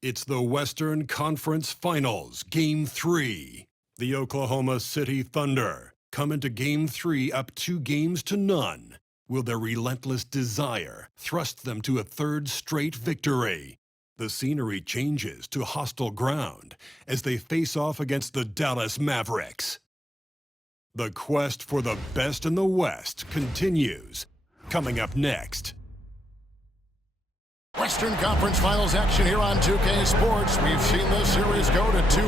It's the Western Conference Finals, Game 3. The Oklahoma City Thunder come into Game 3 up 2-0. Will their relentless desire thrust them to a third straight victory? The scenery changes to hostile ground as they face off against the Dallas Mavericks. The quest for the best in the West continues. Coming up next. Western Conference Finals action here on 2K Sports. We've seen this series go to 2-0.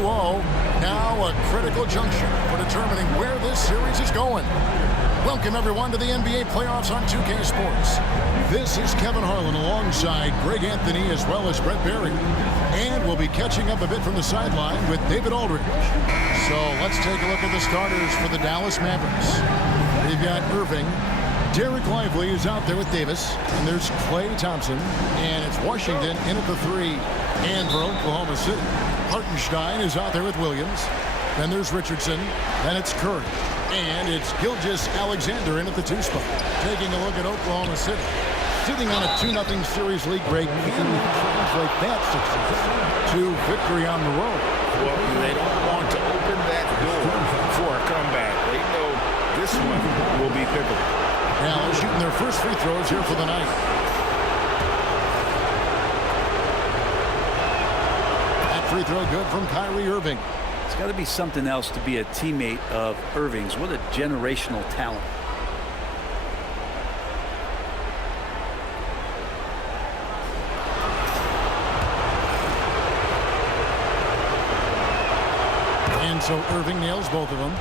Now a critical juncture for determining where this series is going. Welcome everyone to the NBA playoffs on 2K Sports. This is Kevin Harlan alongside Greg Anthony as well as Brett Berry. And we'll be catching up a bit from the sideline with David Aldridge. So let's take a look at the starters for the Dallas Mavericks. We've got Irving. Derek Lively is out there with Davis, and there's Klay Thompson, and it's Washington in at the 3. And for Oklahoma City, Hartenstein is out there with Williams. Then there's Richardson, then it's Curry, and it's Gilgeous-Alexander in at the 2 spot. Taking a look at Oklahoma City, sitting on a 2-0 series lead break. Can we translate that success to victory on the road? Well, they don't want to open that door for a comeback. They know this one will be pivotal. Now they're shooting their first free throws here for the night. That free throw good from Kyrie Irving. It's got to be something else to be a teammate of Irving's. What a generational talent. And so Irving nails both of them.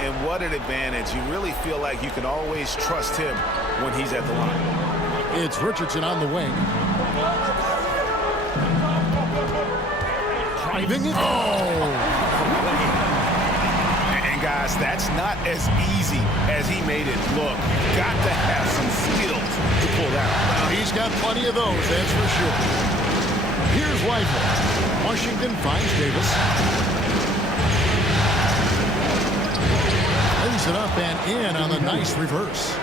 And what an advantage. You really feel like you can always trust him when he's at the line. It's Richardson on the wing. Driving it. Oh! And guys, that's not as easy as he made it look. Got to have some skills to pull that off. He's got plenty of those, that's for sure. Here's Lively. Washington finds Davis. Lays it up and in on the nice reverse.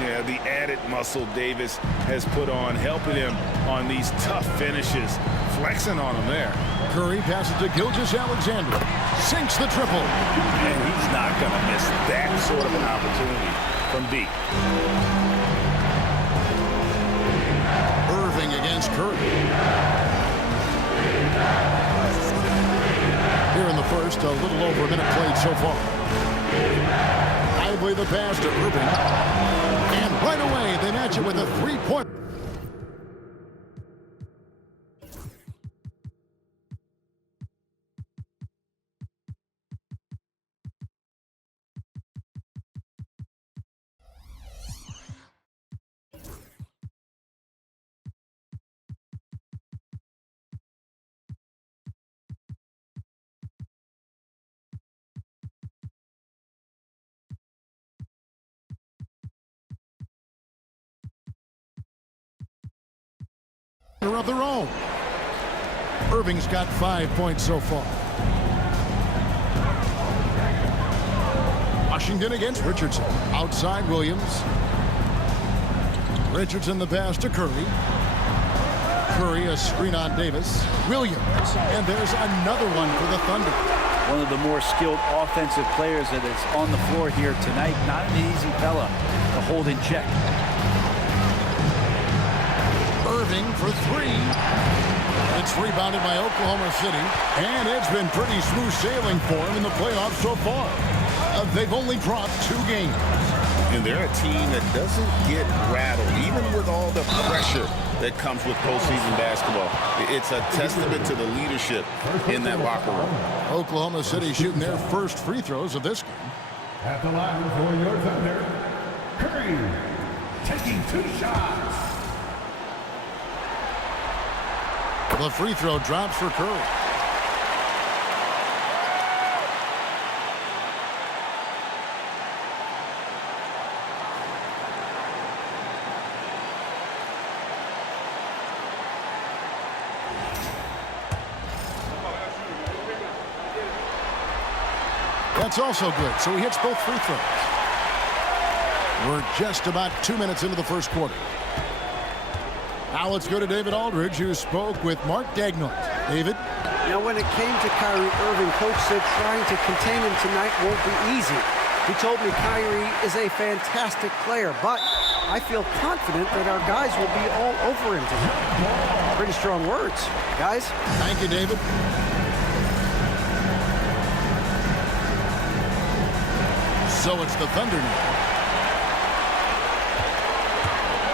Yeah, the added muscle Davis has put on, helping him on these tough finishes. Flexing on him there. Curry passes to Gilgeous-Alexander. Sinks the triple. And he's not going to miss that sort of an opportunity from deep. Irving against Curry. Here in the first, a little over a minute played so far. Lively the pass to Irving. And right away, they match it with a 3-point. Of their own. Irving's got 5 points so far. Washington against Richardson. Outside Williams. Richardson the pass to Curry. Curry a screen on Davis. Williams. And there's another one for the Thunder. One of the more skilled offensive players that is on the floor here tonight. Not an easy fella to hold in check. Irving for 3. It's rebounded by Oklahoma City, and it's been pretty smooth sailing for him in the playoffs so far. They've only dropped 2 games. And they're a team that doesn't get rattled, even with all the pressure that comes with postseason basketball. It's a testament to the leadership in that locker room. Oklahoma City shooting their first free throws of this game. At the line for your Thunder, Curry taking 2 shots. The free throw drops for Curry. That's also good, so he hits both free throws. We're just about 2 minutes into the first quarter. Now let's go to David Aldridge, who spoke with Mark Daigneault. David? Now, when it came to Kyrie Irving, Coach said trying to contain him tonight won't be easy. He told me Kyrie is a fantastic player, but I feel confident that our guys will be all over him tonight. Pretty strong words, guys. Thank you, David. So it's the Thunder now.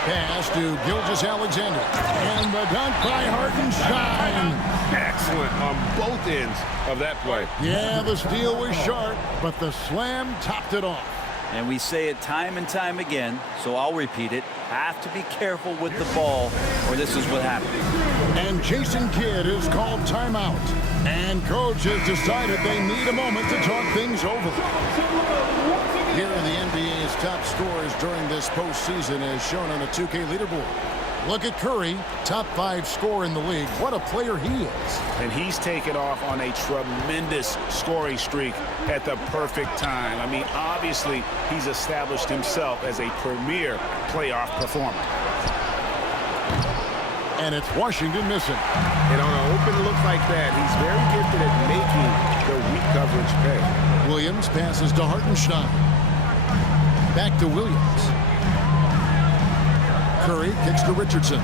Pass to Gilgeous-Alexander. And the dunk by Hartenstein. Excellent on both ends of that play. Yeah, the steal was sharp, but the slam topped it off. And we say it time and time again, so I'll repeat it. Have to be careful with the ball, or this is what happens. And Jason Kidd is called timeout. And coach has decided they need a moment to talk things over. Here are the NBA's top scorers during this postseason as shown on the 2K leaderboard. Look at Curry, top 5 scorer in the league. What a player he is. And he's taken off on a tremendous scoring streak at the perfect time. I mean, obviously, he's established himself as a premier playoff performer. And it's Washington missing. And on an open look like that, he's very gifted at making the weak coverage pay. Williams passes to Hartenstein. Back to Williams. Curry kicks to Richardson.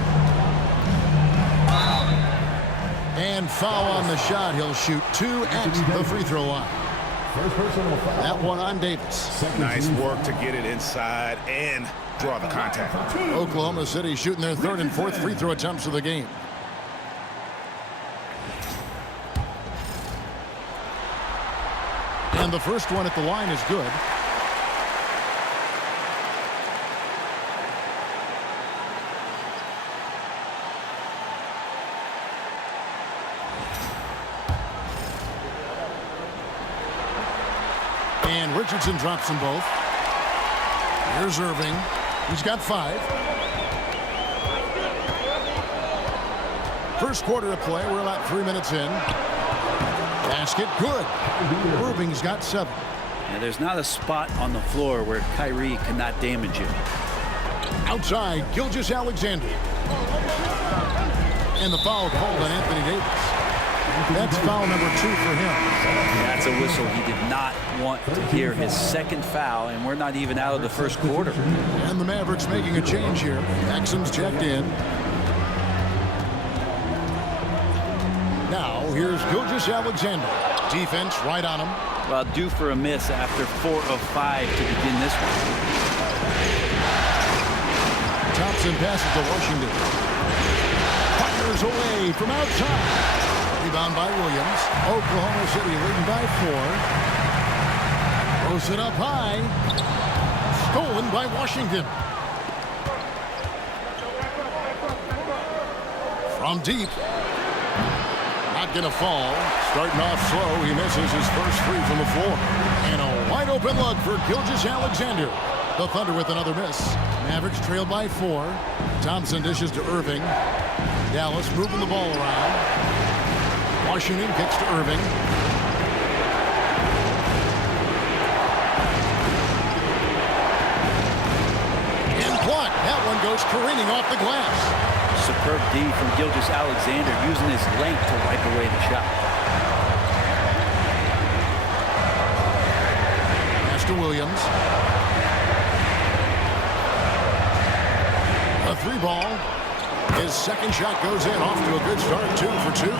And foul on the shot. He'll shoot 2 at the free throw line. That one on Davis. Nice work to get it inside and draw the contact. Oklahoma City shooting their 3rd and 4th free throw attempts of the game. And the first one at the line is good. And Richardson drops them both. Here's Irving. He's got 5. First quarter of play. We're about 3 minutes in. Basket good. Irving's got 7. Now, there's not a spot on the floor where Kyrie cannot damage you. Outside, Gilgeous-Alexander. And the foul called on Anthony Davis. That's foul number 2 for him. That's a whistle. He did not want to hear his second foul, and we're not even out of the first quarter. And the Mavericks making a change here. Maxim's checked in. Now, here's Gilgeous-Alexander. Defense right on him. Well, due for a miss after 4 of 5 to begin this one. Thompson passes to Washington. Fires away from outside. Rebound by Williams. Oklahoma City leading by 4. Throws it up high. Stolen by Washington. From deep. Not going to fall. Starting off slow. He misses his first free from the floor. And a wide open look for Gilgeous-Alexander. The Thunder with another miss. Mavericks trail by 4. Thompson dishes to Irving. Dallas moving the ball around. Washington kicks to Irving. And blocked. That one goes careening off the glass. Superb D from Gilgeous-Alexander using his length to wipe away the shot. Pass to Williams. A 3-ball. His second shot goes in, off to a good start, 2 for 2.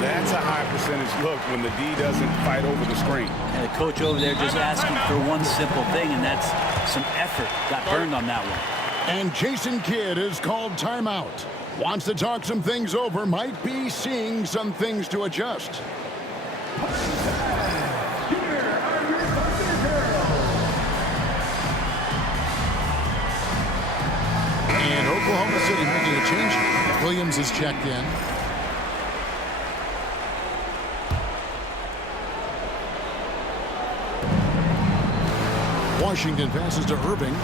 That's a high percentage look when the D doesn't fight over the screen. And the coach over there just asking for one simple thing, and that's some effort. Got burned on that one. And Jason Kidd is called timeout. Wants to talk some things over, might be seeing some things to adjust. And Oklahoma City making a change. Williams is checked in. Washington passes to Irving.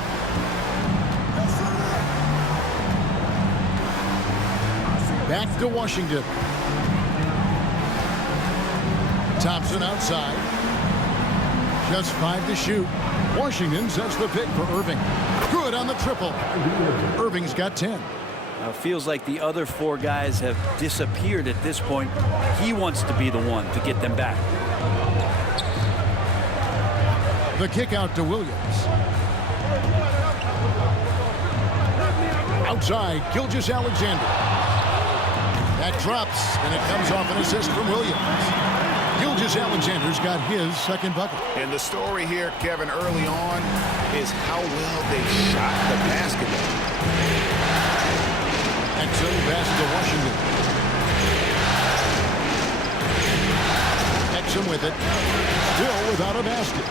Back to Washington. Thompson outside. Just 5 to shoot. Washington sets the pick for Irving. Good on the triple. Irving's got 10. Now, it feels like the other 4 guys have disappeared at this point. He wants to be the one to get them back. The kick out to Williams. Outside, Gilgeous-Alexander. That drops, and it comes off an assist from Williams. Gilgeous-Alexander's got his second bucket. And the story here, Kevin, early on is how well they shot the basketball. Exum pass to Washington. Exum with it. Still without a basket.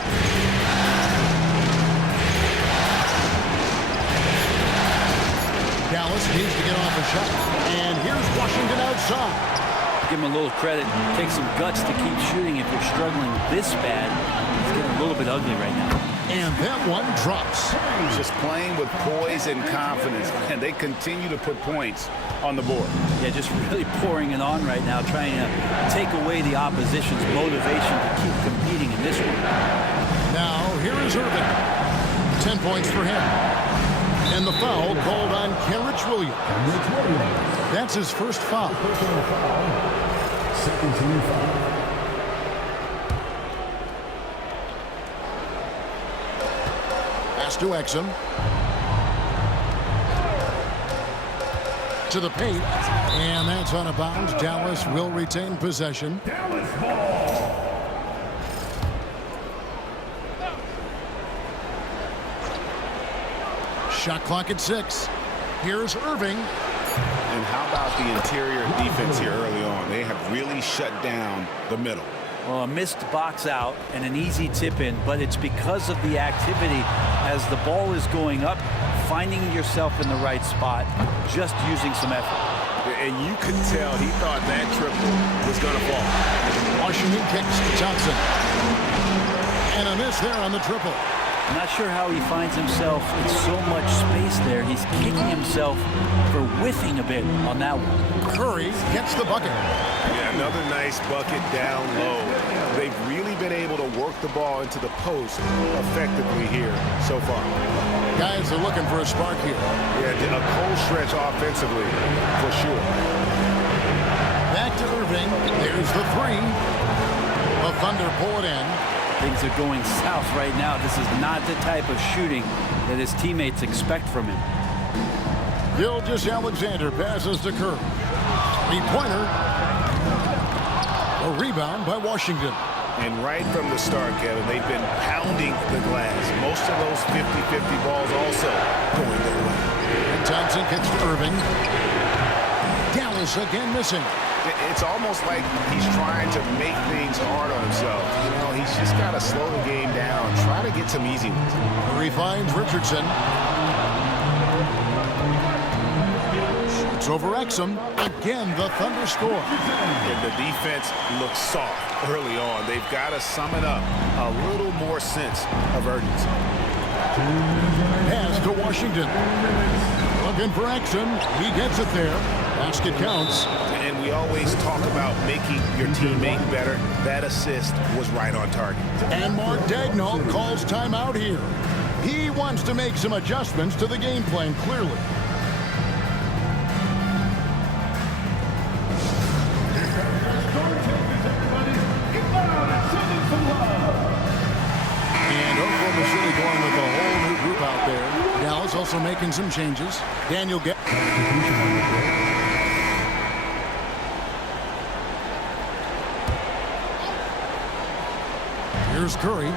Dallas needs to get off a shot. And here's Washington outside. Give him a little credit. Take some guts to keep shooting if you're struggling this bad. It's getting a little bit ugly right now. And that one drops. Just playing with poise and confidence, and they continue to put points on the board. Yeah, just really pouring it on right now, trying to take away the opposition's motivation to keep competing in this one. Now, here is Irving. 10 points for him. And the foul called on Kenrich Williams. That's his first foul. Second team foul. Pass to Exum. To the paint. And that's on a bounce. Dallas will retain possession. Dallas ball. Shot clock at 6. Here's Irving. And how about the interior defense here early on? They have really shut down the middle. Well, a missed box out and an easy tip in, but it's because of the activity as the ball is going up, finding yourself in the right spot, just using some effort. And you could tell he thought that triple was going to fall. Washington kicks to Johnson. And a miss there on the triple. I'm not sure how he finds himself in so much space there. He's kicking himself for whiffing a bit on that one. Curry gets the bucket. Yeah, another nice bucket down low. They've really been able to work the ball into the post effectively here so far. Guys are looking for a spark here. Yeah, a cold stretch offensively for sure. Back to Irving. There's the 3. The Thunder pull it in. Things are going south right now. This is not the type of shooting that his teammates expect from him. Gilgeous-Alexander passes to Curry. Three-pointer. A rebound by Washington. And right from the start, Kevin, they've been pounding the glass. Most of those 50-50 balls also going their way. And Thompson gets to Irving. Dallas again missing. It's almost like he's trying to make things hard on himself. You know, he's just got to slow the game down, try to get some easy ones. Curry finds Richardson. Shoots over Exum. Again, the Thunder score. And the defense looks soft early on. They've got to sum it up. A little more sense of urgency. Pass to Washington. Looking for Exum. He gets it there. Basket counts. And we always talk about making your teammate better. That assist was right on target. And Mark Daigneault calls timeout here. He wants to make some adjustments to the game plan, clearly. And Oklahoma City going with a whole new group out there. Dallas also making some changes. Daniel get. Here's Curry.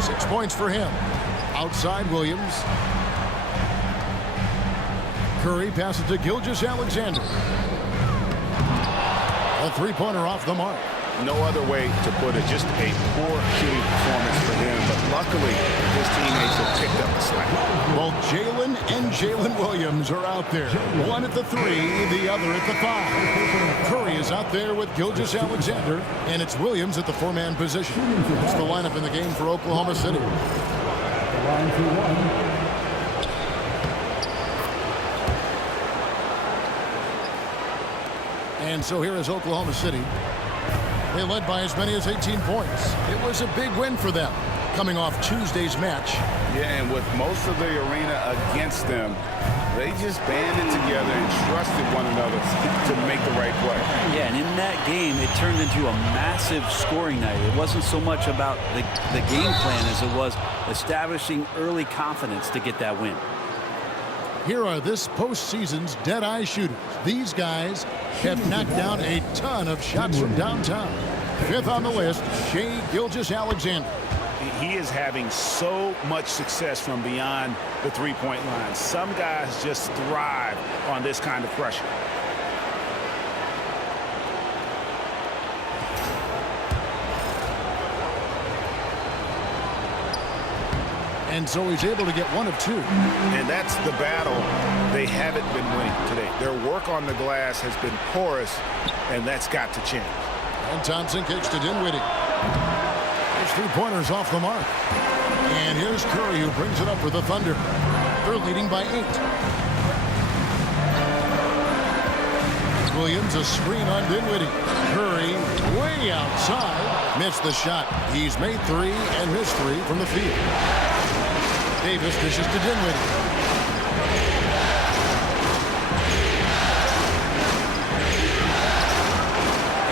6 points for him. Outside Williams. Curry passes to Gilgeous-Alexander. A three-pointer off the mark. No other way to put it. Just a poor shooting performance for him. But luckily, his teammates have picked up the slack. Well, Jalen and Jalen Williams are out there. One at the 3, the other at the 5. Curry is out there with Gilgeous-Alexander, and it's Williams at the 4-man position. It's the lineup in the game for Oklahoma City. Line for one. And so here is Oklahoma City. They led by as many as 18 points. It was a big win for them. coming off Tuesday's match. Yeah, and with most of the arena against them, they just banded together and trusted one another to make the right play. Yeah, and in that game, it turned into a massive scoring night. It wasn't so much about the game plan as it was establishing early confidence to get that win. Here are this postseason's dead-eye shooters. These guys have knocked down a ton of shots from downtown. Fifth on the list, Shai Gilgeous-Alexander. He is having so much success from beyond the three-point line. Some guys just thrive on this kind of pressure. And so he's able to get one of two. And that's the battle they haven't been winning today. Their work on the glass has been porous, and that's got to change. And Thompson kicks to Dinwiddie. His three-pointers off the mark. And here's Curry, who brings it up for the Thunder. They're leading by 8. Williams, a screen on Dinwiddie. Curry, way outside. Missed the shot. He's made 3 and missed 3 from the field. Davis dishes to Dinwiddie.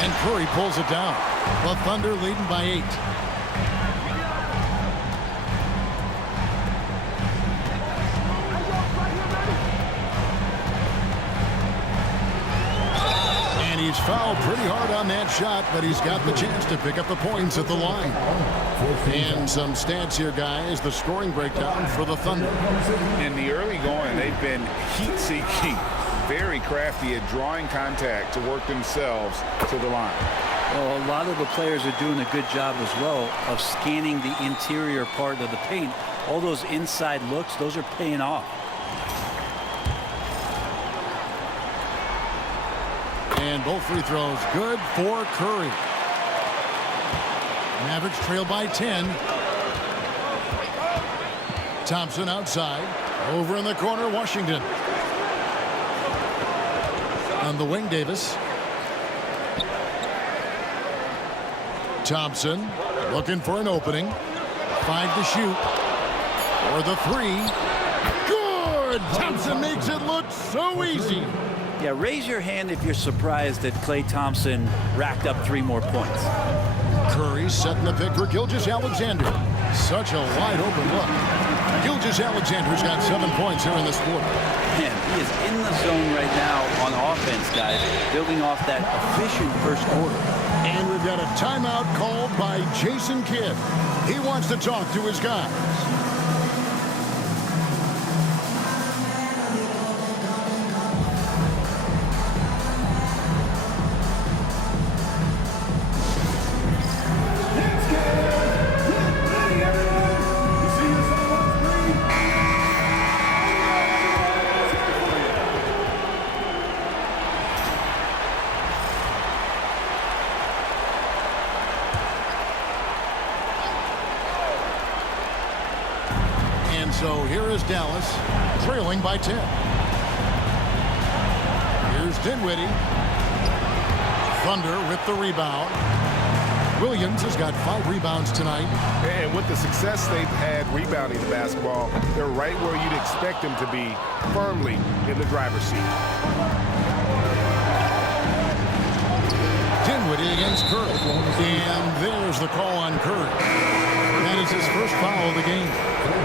And Curry pulls it down. The Thunder leading by 8. And he's fouled pretty hard on that shot, but he's got the chance to pick up the points at the line. And some stats here, guys. The scoring breakdown for the Thunder. In the early going, they've been heat-seeking, very crafty at drawing contact to work themselves to the line. Well, a lot of the players are doing a good job as well of scanning the interior part of the paint. All those inside looks, those are paying off. And both free throws good for Curry. Mavericks trail by 10. Thompson outside. Over in the corner, Washington. On the wing, Davis. Thompson looking for an opening. 5 to shoot. Or the 3. Good! Thompson makes it look so easy. Yeah, raise your hand if you're surprised that Klay Thompson racked up 3 more points. Curry setting the pick for Gilgeous-Alexander. Such a wide open look. Gilgeous-Alexander's got 7 points here in this quarter. Man, he is in the zone right now on offense, guys, building off that efficient first quarter. And we've got a timeout called by Jason Kidd. He wants to talk to his guys. So here is Dallas, trailing by 10. Here's Dinwiddie. Thunder with the rebound. Williams has got 5 rebounds tonight. And with the success they've had rebounding the basketball, they're right where you'd expect them to be, firmly in the driver's seat. Dinwiddie against Curry. And there's the call on Curry. That is his first foul of the game.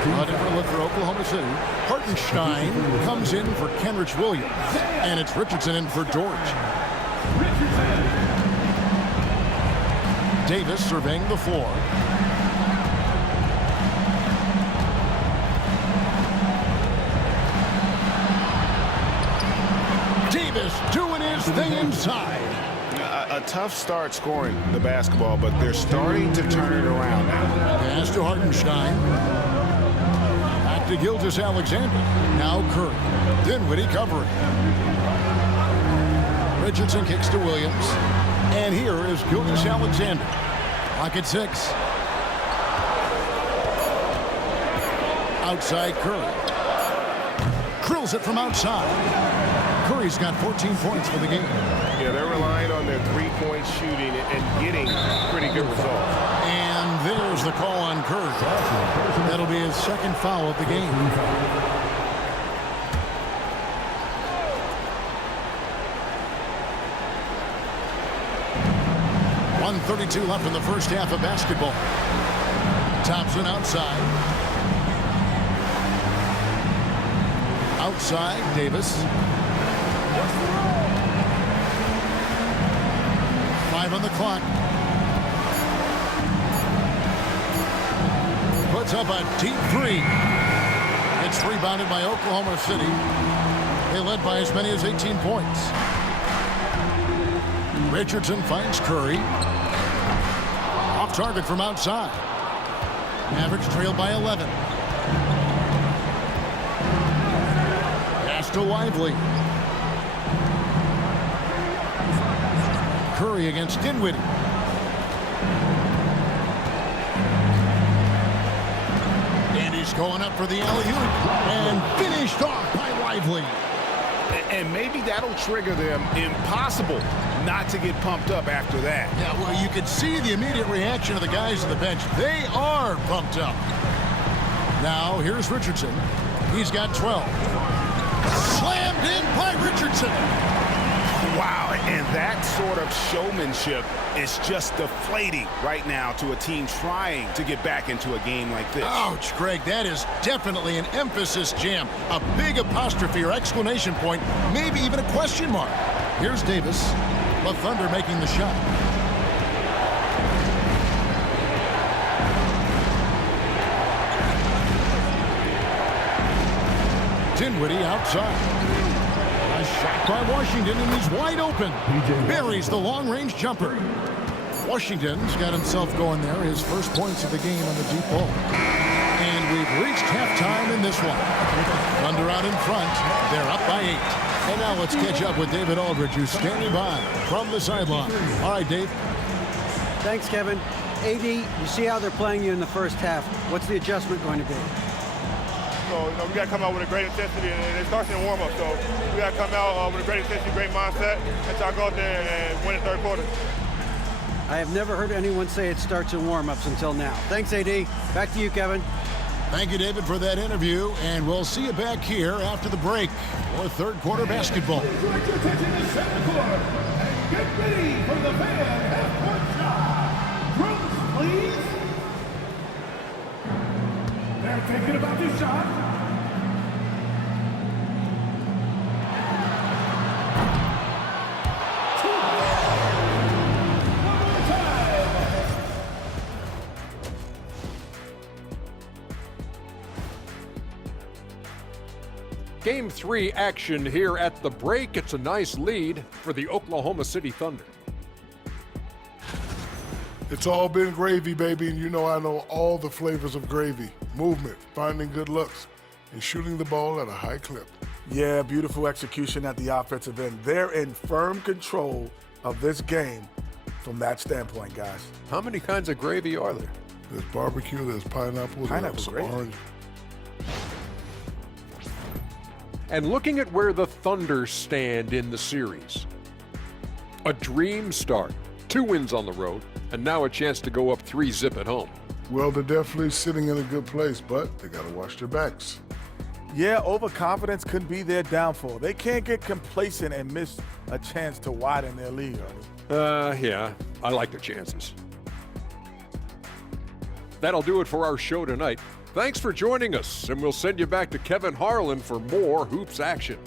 A different look for Oklahoma City. Hartenstein comes in for Kenrich Williams. And it's Richardson in for George. Davis surveying the floor. Davis doing his thing inside. A tough start scoring the basketball, but they're starting to turn it around now. Pass to Hartenstein. Back to Gilgeous-Alexander. Now Curry. Dinwiddie covering. Richardson kicks to Williams. And here is Gilgeous-Alexander. Clock at 6. Outside Curry. Drills it from outside. Curry's got 14 points for the game. Yeah, they're relying on their three-point shooting and getting pretty good results. And there's is the call on Curry. That'll be his second foul of the game. .132 left in the first half of basketball. Thompson outside. Outside, Davis. 5 on the clock. Puts up a deep three. It's rebounded by Oklahoma City. They led by as many as 18 points. Richardson finds Curry. Off target from outside. Mavericks trail by 11. Pass to Lively. Curry against Dinwiddie. And he's going up for the alley-oop. And finished off by Lively. And maybe that'll trigger them. Impossible not to get pumped up after that. Yeah, well, you can see the immediate reaction of the guys on the bench. They are pumped up. Now, here's Richardson. He's got 12. Slammed in by Richardson. Wow, and that sort of showmanship is just deflating right now to a team trying to get back into a game like this. Ouch, Greg, that is definitely an emphasis jam. A big apostrophe or exclamation point, maybe even a question mark. Here's Davis. The Thunder making the shot. Dinwiddie outside. A shot by Washington, and he's wide open. Buries the long-range jumper. Washington's got himself going there. His first points of the game on the deep ball. And we've reached halftime in this one. Thunder out in front. They're up by 8. And now let's catch up with David Aldridge, who's standing by from the sideline. All right, Dave. Thanks, Kevin. AD, you see how they're playing you in the first half. What's the adjustment going to be? So, we got to come out with a great intensity, and it starts in the warm-up. So we got to come out with a great intensity, great mindset, and try to go out there and win the third quarter. I have never heard anyone say it starts in warm-ups until now. Thanks, AD. Back to you, Kevin. Thank you, David, for that interview, and we'll see you back here after the break for third quarter basketball. Direct your attention to center court and get ready for the fan half-court shot. Drums, please. They're thinking about this shot. Game 3 action here at the break. It's a nice lead for the Oklahoma City Thunder. It's all been gravy, baby, and you know I know all the flavors of gravy. Movement, finding good looks, and shooting the ball at a high clip. Yeah, beautiful execution at the offensive end. They're in firm control of this game from that standpoint, guys. How many kinds of gravy are there? There's barbecue, there's pineapple, there's gravy. orange. And looking at where the Thunder stand in the series. A dream start. 2 wins on the road, and now a chance to go up 3-zip at home. Well, they're definitely sitting in a good place, but they got to watch their backs. Yeah, overconfidence could be their downfall. They can't get complacent and miss a chance to widen their lead, Ernie. Yeah, I like the chances. That'll do it for our show tonight. Thanks for joining us, and we'll send you back to Kevin Harlan for more hoops action.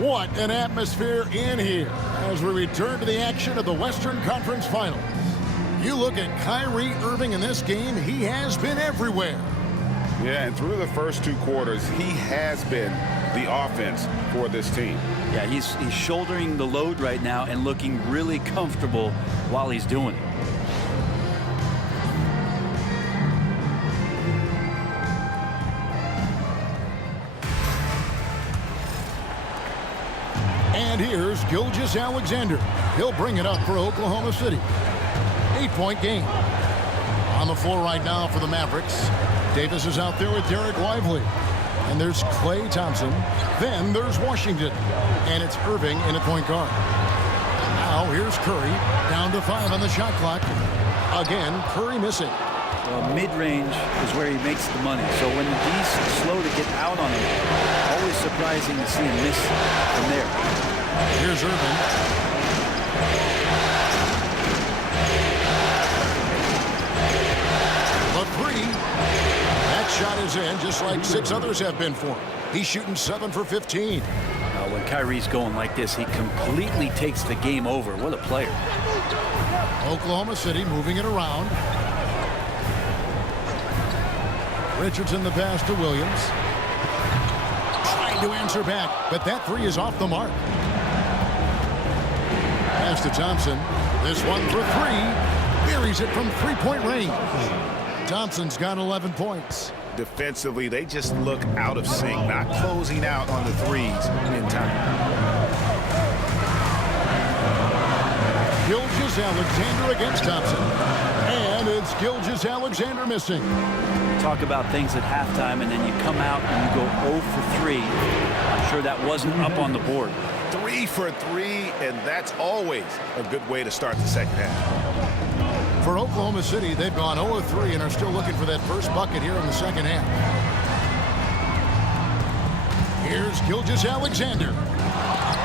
What an atmosphere in here as we return to the action of the Western Conference Finals. You look at Kyrie Irving in this game, he has been everywhere. Yeah, and through the first 2 quarters, he has been the offense for this team. Yeah, he's shouldering the load right now and looking really comfortable while he's doing it. And here's Gilgeous-Alexander. He'll bring it up for Oklahoma City. 8-point game. On the floor right now for the Mavericks. Davis is out there with Derek Lively. And there's Klay Thompson. Then there's Washington. And it's Irving in at point guard. Now here's Curry. Down to 5 on the shot clock. Again, Curry missing. Well, mid-range is where he makes the money. So when the D's slow to get out on him, always surprising to see him miss from there. Here's Irving. The three. That shot is in, just like 6 others have been for him. He's shooting 7 for 15. When Kyrie's going like this, he completely takes the game over. What a player. Oklahoma City moving it around. Richardson the pass to Williams. Trying to answer back, but that three is off the mark. Pass to Thompson. This one for 3. Buries it from 3-point range. Thompson's got 11 points. Defensively, they just look out of sync, not closing out on the threes in time. Gilgeous-Alexander against Thompson. And it's Gilgeous-Alexander missing. Talk about things at halftime, and then you come out and you go 0 for 3. I'm sure that wasn't up on the board. 3 for 3, and that's always a good way to start the second half. For Oklahoma City, they've gone 0-3 and are still looking for that first bucket here in the second half. Here's Gilgeous-Alexander.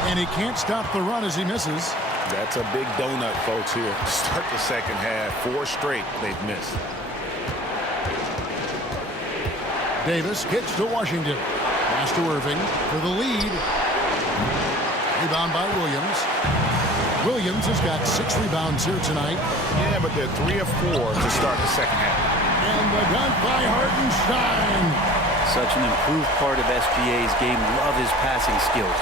And he can't stop the run as he misses. That's a big donut, folks, here to start the second half. 4 straight they've missed. Davis gets to Washington. Pass to Irving for the lead. Rebound by Williams. Williams has got 6 rebounds here tonight. Yeah, but they're 3 of 4 to start the second half. And the dunk by Hartenstein. Such an improved part of SGA's game. Love his passing skills.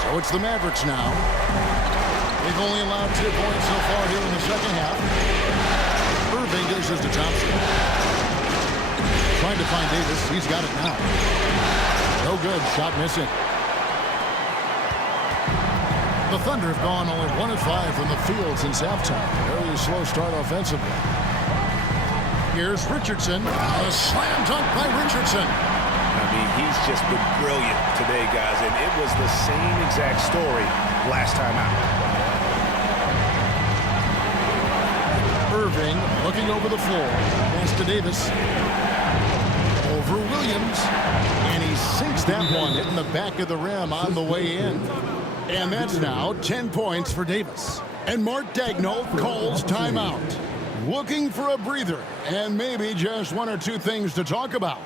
So it's the Mavericks now. They've only allowed 2 points so far here in the second half. Irving dishes to Thompson. Trying to find Davis. He's got it now. No good. Shot missing. The Thunder have gone only 1 of 5 from the field since halftime. Very slow start offensively. Here's Richardson. A slam dunk by Richardson. I mean, he's just been brilliant today, guys, and it was the same exact story last time out. Irving looking over the floor. Pass to Davis. Over Williams. And he sinks that one, hitting the back of the rim on the way in. And that's now 10 points for Davis. And Mark Daigneault calls timeout. Looking for a breather and maybe just 1 or 2 things to talk about.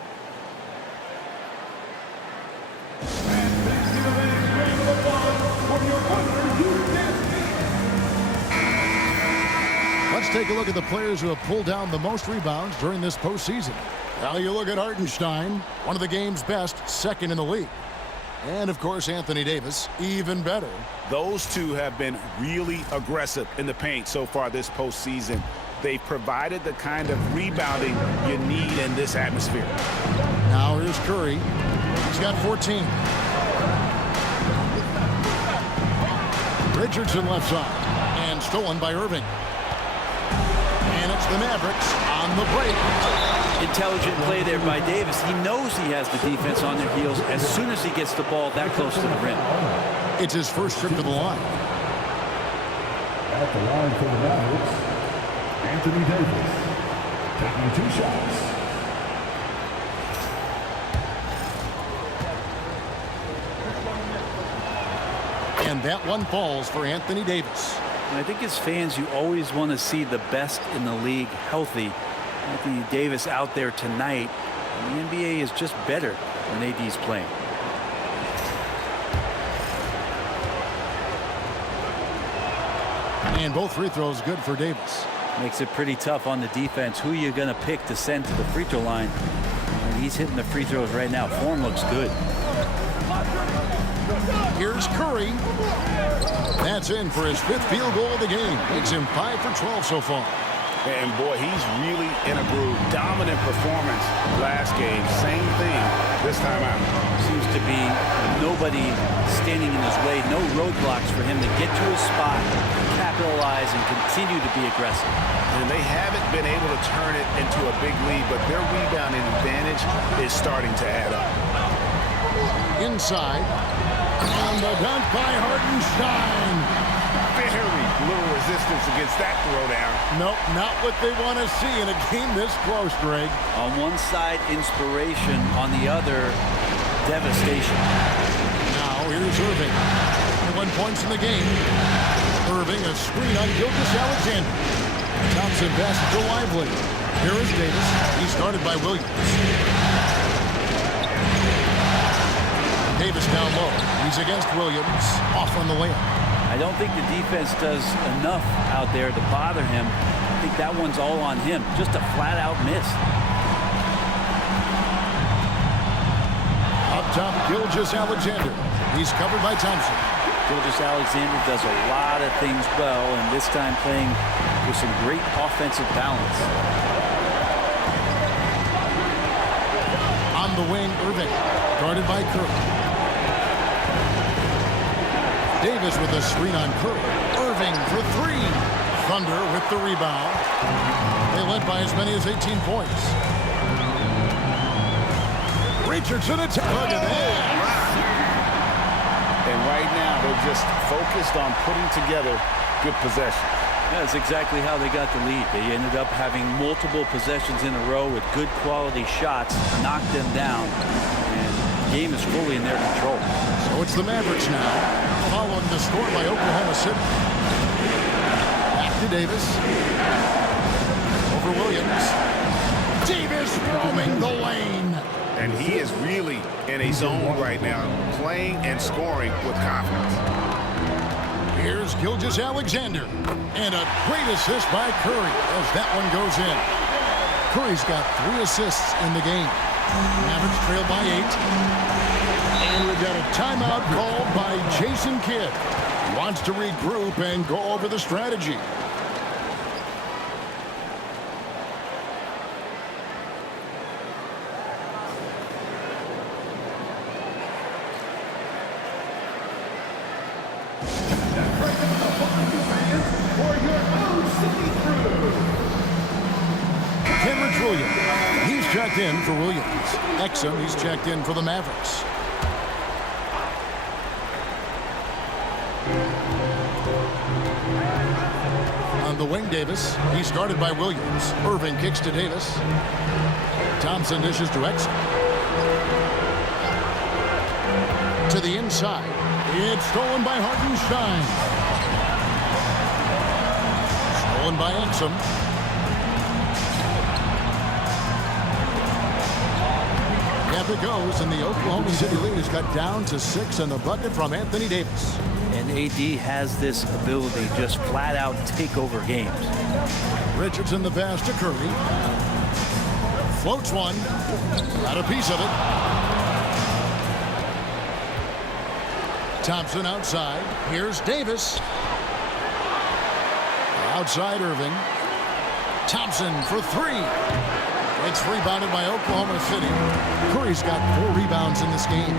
Let's take a look at the players who have pulled down the most rebounds during this postseason. Now you look at Hartenstein, one of the game's best, 2nd in the league. And, of course, Anthony Davis, even better. Those two have been really aggressive in the paint so far this postseason. They've provided the kind of rebounding you need in this atmosphere. Now here's Curry. He's got 14. Richardson left side. And stolen by Irving. And it's the Mavericks on the break. Intelligent play there by Davis. He knows he has the defense on their heels as soon as he gets the ball that close to the rim. It's his first trip to the line. At the line for the Mavericks, Anthony Davis, taking 2 shots. And that one falls for Anthony Davis. And I think as fans, you always want to see the best in the league healthy. Anthony Davis out there tonight. And the NBA is just better when AD's playing. And both free throws good for Davis. Makes it pretty tough on the defense. Who are you going to pick to send to the free throw line? And he's hitting the free throws right now. Form looks good. Here's Curry. That's in for his 5th field goal of the game. Makes him 5 for 12 so far. And boy, he's really in a groove. Dominant performance last game. Same thing this time out. Seems to be nobody standing in his way. No roadblocks for him to get to his spot, cap capitalize and continue to be aggressive. And they haven't been able to turn it into a big lead, but their rebounding advantage is starting to add up. Inside. And the dunk by Hartenstein. Very little resistance against that throwdown. Nope, not what they want to see in a game this close, Greg. On one side, inspiration. On the other, devastation. Now here's Irving. 21 points in the game. Irving, a screen on Gilgeous-Alexander. Thompson passes to Lively. Here is Davis. He's guarded by Williams. Davis down low. He's against Williams. Off on the layup. I don't think the defense does enough out there to bother him. I think that one's all on him. Just a flat-out miss. Up top, Gilgeous-Alexander. He's covered by Thompson. Gilgeous-Alexander does a lot of things well, and this time playing with some great offensive balance. On the wing, Irving, guarded by Curry. Davis with a screen on Curry. Irving for three. Thunder with the rebound. They led by as many as 18 points. Richardson attack. Look at that. And right now, they're just focused on putting together good possessions. That's exactly how they got the lead. They ended up having multiple possessions in a row with good quality shots, knocked them down, and the game is fully in their control. So it's the Mavericks now, following the score by Oklahoma City. Back to Davis. Over Williams. Davis roaming the lane. And he is really in a zone right now, playing and scoring with confidence. Here's Gilgeous-Alexander. And a great assist by Curry as that one goes in. Curry's got 3 assists in the game. Mavericks trail by 8. And we've got a timeout called by Jason Kidd. He wants to regroup and go over the strategy. Cameron Williams. He's checked in for Williams. Exum, he's checked in for the Mavericks. On the wing, Davis. He's guarded by Williams. Irving kicks to Davis. Thompson dishes to Exum. To the inside. It's stolen by Hartenstein. Stolen by Exum. Up it goes, and the Oklahoma City lead has cut down to 6 and the bucket from Anthony Davis. And AD has this ability to just flat out take over games. Richardson the pass to Curry. Floats one. Got a piece of it. Thompson outside. Here's Davis. Outside Irving. Thompson for 3. It's rebounded by Oklahoma City. Curry's got 4 rebounds in this game.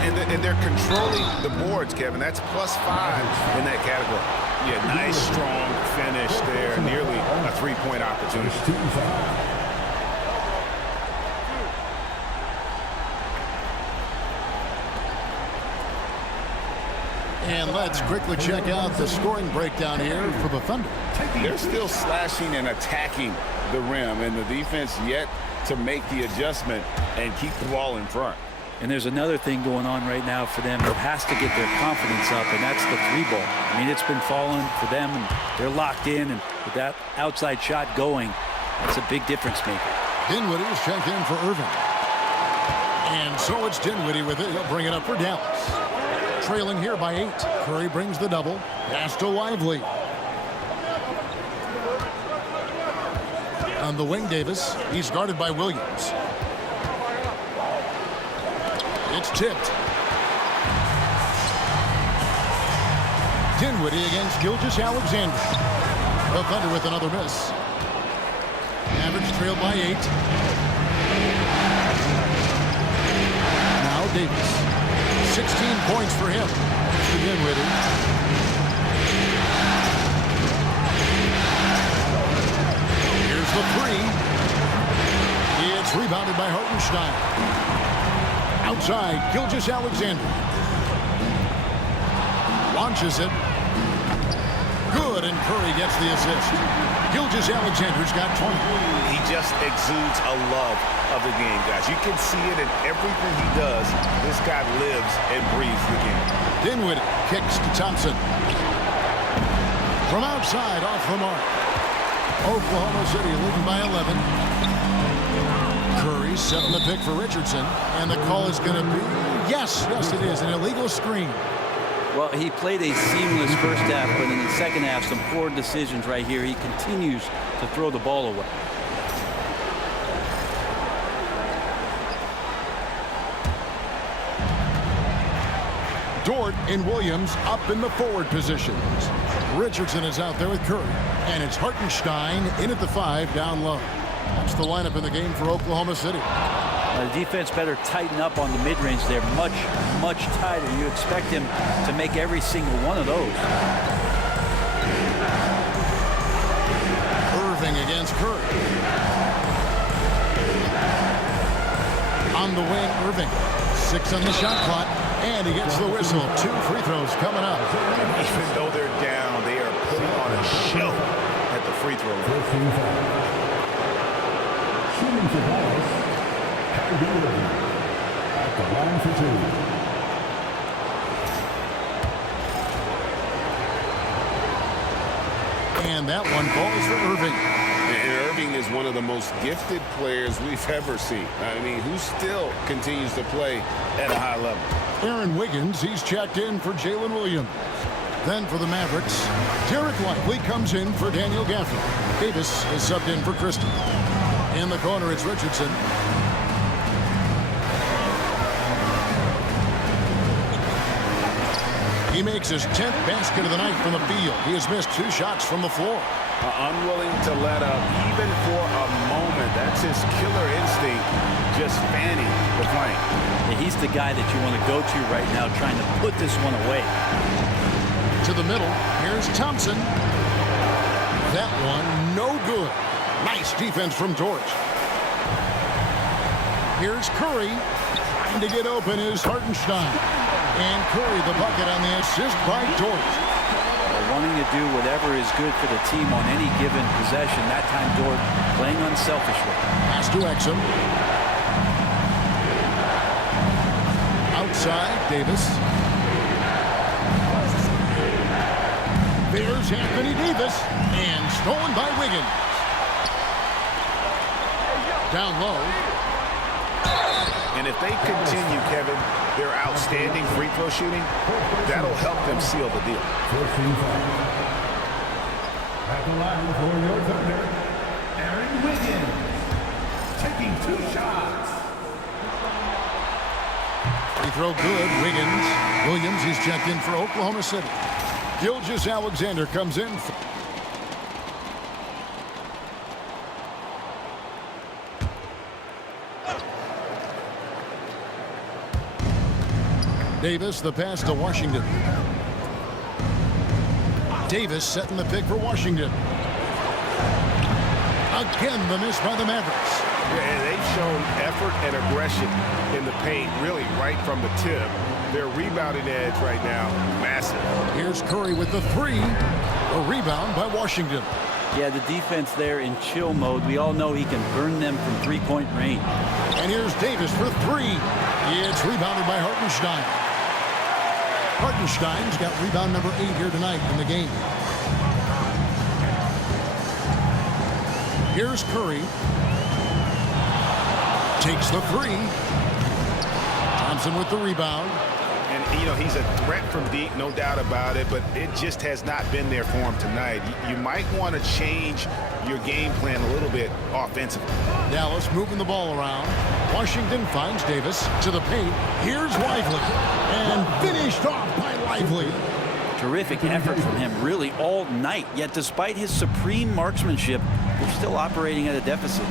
And they're controlling the boards, Kevin. That's +5 in that category. Yeah, nice, strong finish there. Nearly a 3-point opportunity. And let's quickly check out the scoring breakdown here for the Thunder. They're still slashing and attacking the rim, and the defense yet to make the adjustment and keep the ball in front. And there's another thing going on right now for them that has to get their confidence up, and that's the 3-ball. I mean, it's been falling for them, and they're locked in, and with that outside shot going, that's a big difference maker. Dinwiddie is checked in for Irving. And so it's Dinwiddie with it. He'll bring it up for Dallas. Trailing here by 8. Curry brings the double. Pass to Lively. On the wing, Davis. He's guarded by Williams. It's tipped. Dinwiddie against Gilgeous-Alexander. The Thunder with another miss. Mavericks trail by 8. Now Davis. 16 points for him. To Dinwiddie. Hartenstein. Outside, Gilgeous-Alexander. Launches it. Good, and Curry gets the assist. Gilgeous-Alexander's got 20. He just exudes a love of the game, guys. You can see it in everything he does. This guy lives and breathes the game. Dinwiddie kicks to Thompson. From outside, off the mark. Oklahoma City leading by 11. Curry setting the pick for Richardson, and the call is going to be, yes, it is, an illegal screen. Well, he played a seamless first half, but in the second half, some poor decisions right here. He continues to throw the ball away. Dort and Williams up in the forward positions. Richardson is out there with Curry, and it's Hartenstein in at the 5 down low. That's the lineup in the game for Oklahoma City. The defense better tighten up on the mid-range. They're much, much tighter. You expect him to make every single one of those. Irving against Curry. On the wing, Irving. 6 on the shot clock, and he gets the whistle. 2 free throws coming up. Even though they're down, they are putting on a show at the free throw line. Shooting for Dallas. At the line for 2. And that one falls for Irving. And Irving is one of the most gifted players we've ever seen. I mean, who still continues to play at a high level. Aaron Wiggins, he's checked in for Jalen Williams. Then for the Mavericks, Derek Lively comes in for Daniel Gafford. Davis is subbed in for Christie. In the corner, it's Richardson. He makes his 10th basket of the night from the field. He has missed 2 shots from the floor. Unwilling to let up even for a moment. That's his killer instinct, just fanning the flank. Yeah, he's the guy that you want to go to right now, trying to put this one away. To the middle, here's Thompson. That one, no good. Nice defense from Dort. Here's Curry. Trying to get open is Hartenstein. And Curry the bucket on the assist by Dort. Wanting to do whatever is good for the team on any given possession. That time Dort playing unselfishly. Pass to Exum. Outside, Davis. There's Anthony Davis. And stolen by Wiggins. Down low. And if they continue, Kevin, their outstanding free throw shooting, that'll help them seal the deal. At the line for your Thunder, Aaron Wiggins, taking 2 shots. Free throw good, Wiggins. Williams is checked in for Oklahoma City. Gilgeous-Alexander comes in. Davis, the pass to Washington. Davis setting the pick for Washington. Again, the miss by the Mavericks. Yeah, they've shown effort and aggression in the paint, really right from the tip. Their rebounding edge right now, massive. Here's Curry with the 3. A rebound by Washington. Yeah, the defense there in chill mode. We all know he can burn them from 3-point range. And here's Davis for 3. It's rebounded by Hartenstein. Hartenstein's got rebound number 8 here tonight in the game. Here's Curry. Takes the 3. Thompson with the rebound. And, you know, he's a threat from deep, no doubt about it, but it just has not been there for him tonight. You might want to change your game plan a little bit offensively. Dallas moving the ball around. Washington finds Davis to the paint. Here's Lively. And finished off by Lively. Terrific effort from him really all night. Yet despite his supreme marksmanship, they're still operating at a deficit.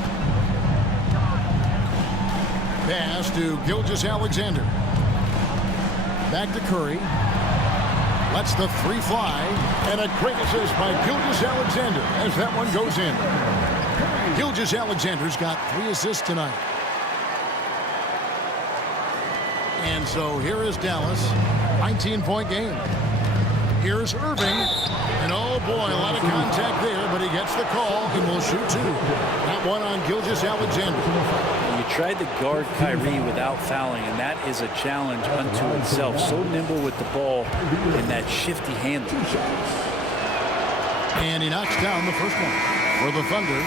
Pass to Gilgeous-Alexander. Back to Curry. Lets the 3 fly. And a great assist by Gilgeous-Alexander as that one goes in. Gilgeous-Alexander's got 3 assists tonight. And so here is Dallas, 19-point game. Here's Irving. And oh boy, a lot of contact there, but he gets the call and will shoot two. That one on Gilgeous-Alexander. You tried to guard Kyrie without fouling, and that is a challenge unto itself. So nimble with the ball and that shifty handle. And he knocks down the first one for the Thunder.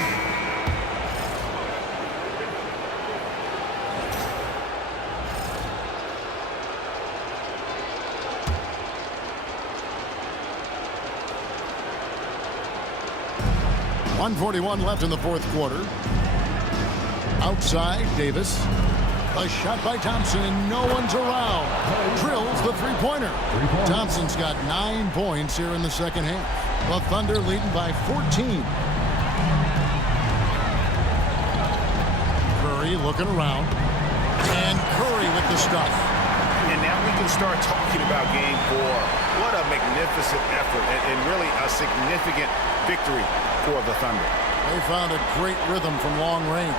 .141 left in the fourth quarter. Outside, Davis. A shot by Thompson, and no one's around. Drills the three-pointer. Thompson's got 9 points here in the second half. The Thunder leading by 14. Curry looking around. And Curry with the stuff. And now we can start talking about game 4. What a magnificent effort and really a significant victory for the Thunder. They found a great rhythm from long range.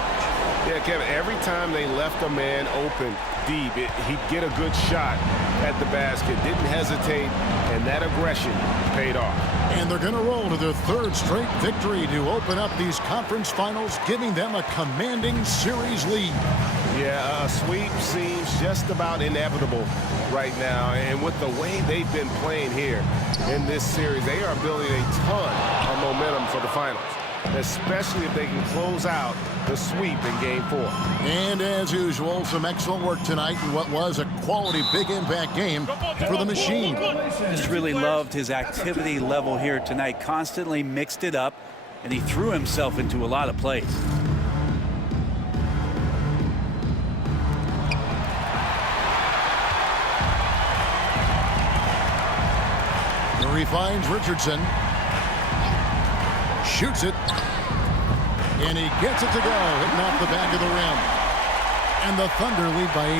Yeah, Kevin, every time they left a man open deep, he'd get a good shot at the basket, didn't hesitate, and that aggression paid off. And they're going to roll to their third straight victory to open up these conference finals, giving them a commanding series lead. Yeah, a sweep seems just about inevitable right now, and with the way they've been playing here in this series, they are building a ton of momentum for the finals, especially if they can close out the sweep in game 4. And as usual, some excellent work tonight in what was a quality big impact game for the Machine. Just really loved his activity level here tonight. Constantly mixed it up, and he threw himself into a lot of plays. Murray finds Richardson. Shoots it. And he gets it to go, hitting off the back of the rim. And the Thunder lead by 18.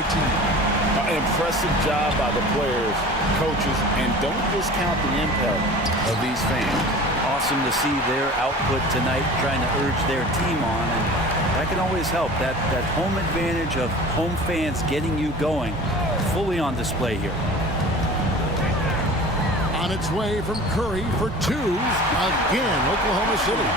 An impressive job by the players, coaches, and don't discount the impact of these fans. Awesome to see their output tonight, trying to urge their team on, and that can always help. That home advantage of home fans getting you going, fully on display here. On its way from Curry for two. Again, Oklahoma City.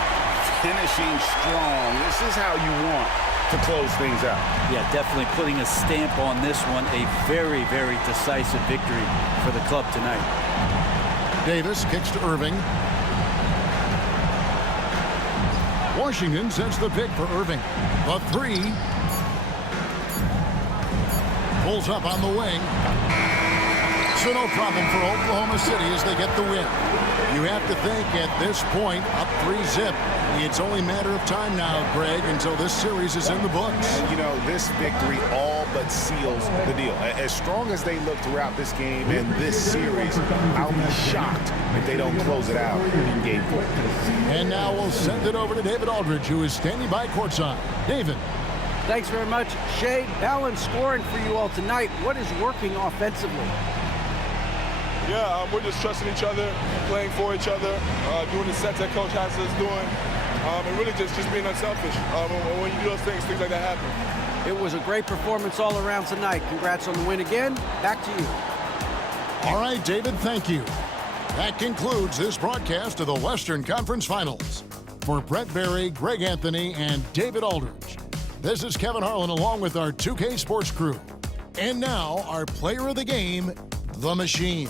Finishing strong. This is how you want to close things out. Yeah, definitely putting a stamp on this one. A very, very decisive victory for the club tonight. Davis kicks to Irving. Washington sets the pick for Irving. The three. Pulls up on the wing. So no problem for Oklahoma City as they get the win. You have to think at this point, up 3-0. It's only a matter of time now, Greg, until this series is in the books. And, you know, this victory all but seals the deal. As strong as they look throughout this game and this series, I'll be shocked if they don't close it out in game 4. And now we'll send it over to David Aldridge, who is standing by courtside. David. Thanks very much, Shea. Balanced scoring for you all tonight. What is working offensively? Yeah, we're just trusting each other, playing for each other, doing the sets that Coach has us doing, and really just being unselfish. When you do those things like that happen. It was a great performance all around tonight. Congrats on the win again. Back to you. All right, David, thank you. That concludes this broadcast of the Western Conference Finals. For Brett Berry, Greg Anthony, and David Aldridge, this is Kevin Harlan along with our 2K Sports crew. And now, our player of the game, the Machine.